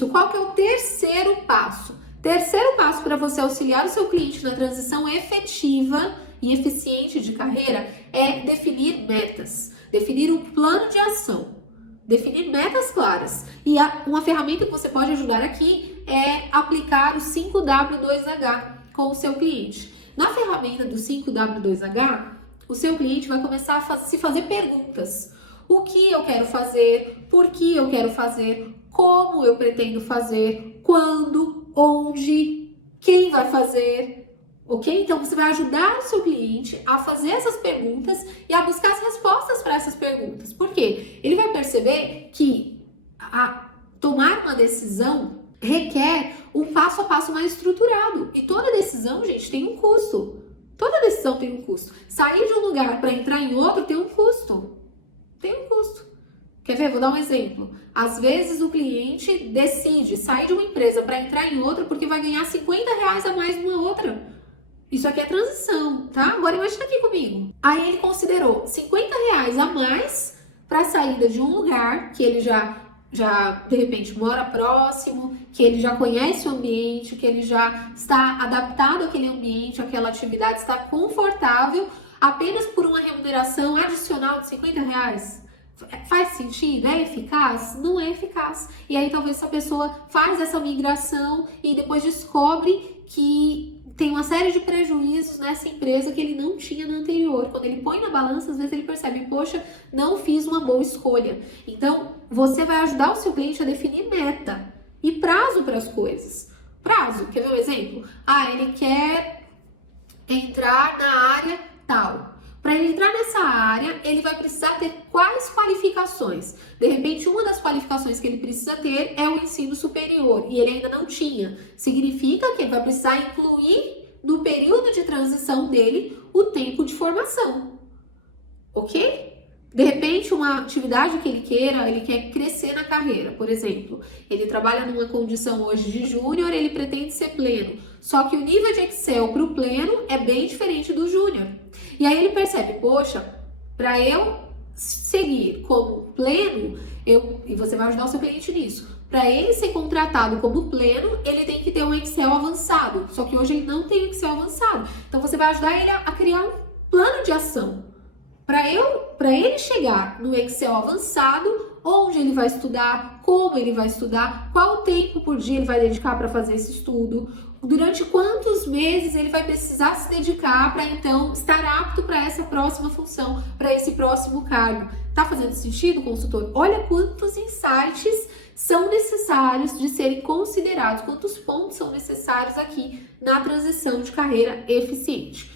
disso, qual que é o terceiro passo? Terceiro passo para você auxiliar o seu cliente na transição efetiva e eficiente de carreira é definir metas, definir um plano de ação, definir metas claras. E uma ferramenta que você pode ajudar aqui é aplicar o 5W2H com o seu cliente. Na ferramenta do 5W2H, o seu cliente vai começar a se fazer perguntas. O que eu quero fazer? Por que eu quero fazer? Como eu pretendo fazer? Quando? Onde? Quem vai fazer? Ok? Então você vai ajudar o seu cliente a fazer essas perguntas e a buscar as respostas para essas perguntas. Por quê? Ele vai perceber que tomar uma decisão requer um passo a passo mais estruturado. E toda decisão, gente, tem um custo. Toda decisão tem um custo. Sair de um lugar para entrar em outro tem um custo. Tem um custo. Quer ver? Vou dar um exemplo. Às vezes o cliente decide sair de uma empresa para entrar em outra porque vai ganhar R$50 a mais numa outra. Isso aqui é transição, tá? Agora imagina aqui comigo. Aí ele considerou R$50 a mais para a saída de um lugar que ele já de repente mora próximo, que ele já conhece o ambiente, que ele já está adaptado àquele ambiente, àquela atividade, está confortável, apenas por uma remuneração adicional de R$50. Faz sentido? É eficaz? Não é eficaz. E aí talvez essa pessoa faz essa migração e depois descobre que tem uma série de prejuízos nessa empresa que ele não tinha no anterior. Quando ele põe na balança, às vezes ele percebe, poxa, não fiz uma boa escolha. Então, você vai ajudar o seu cliente a definir meta e prazo para as coisas. Prazo, quer ver um exemplo? Ele quer entrar na área tal. Para ele entrar nessa área, ele vai precisar ter quais qualificações? De repente, uma das qualificações que ele precisa ter é o ensino superior e ele ainda não tinha. Significa que ele vai precisar incluir no período de transição dele o tempo de formação. Ok? De repente, uma atividade que ele quer crescer na carreira. Por exemplo, ele trabalha numa condição hoje de júnior, ele pretende ser pleno. Só que o nível de Excel para o pleno é bem diferente do júnior. E aí ele percebe, poxa, para eu seguir como pleno, e você vai ajudar o seu cliente nisso. Para ele ser contratado como pleno, ele tem que ter um Excel avançado. Só que hoje ele não tem um Excel avançado. Então você vai ajudar ele a criar um plano de ação. Para ele chegar no Excel avançado, onde ele vai estudar, como ele vai estudar, qual tempo por dia ele vai dedicar para fazer esse estudo, durante quantos meses ele vai precisar se dedicar para então estar apto para essa próxima função, para esse próximo cargo. Tá fazendo sentido, consultor? Olha quantos insights são necessários de serem considerados, quantos pontos são necessários aqui na transição de carreira eficiente.